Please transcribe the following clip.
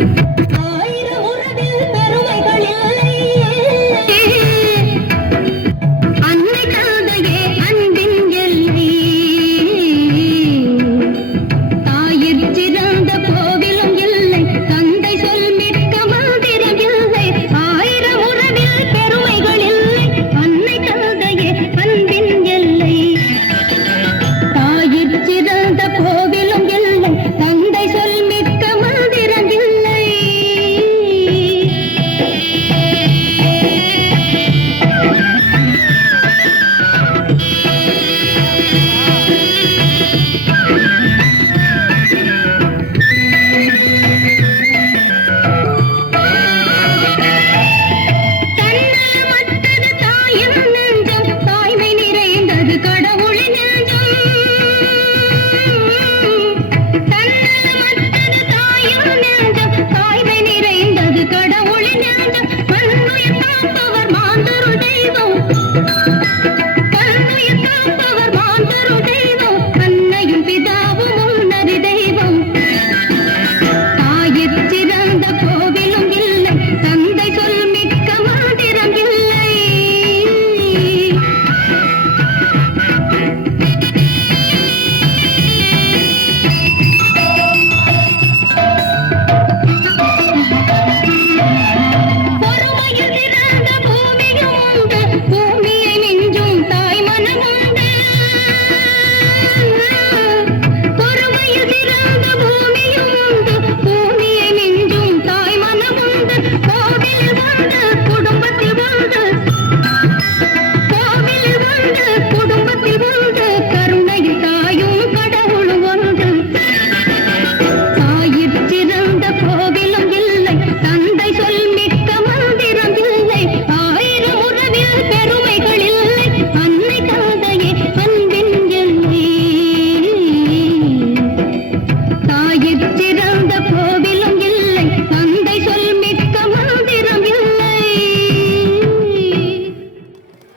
you. Thank you.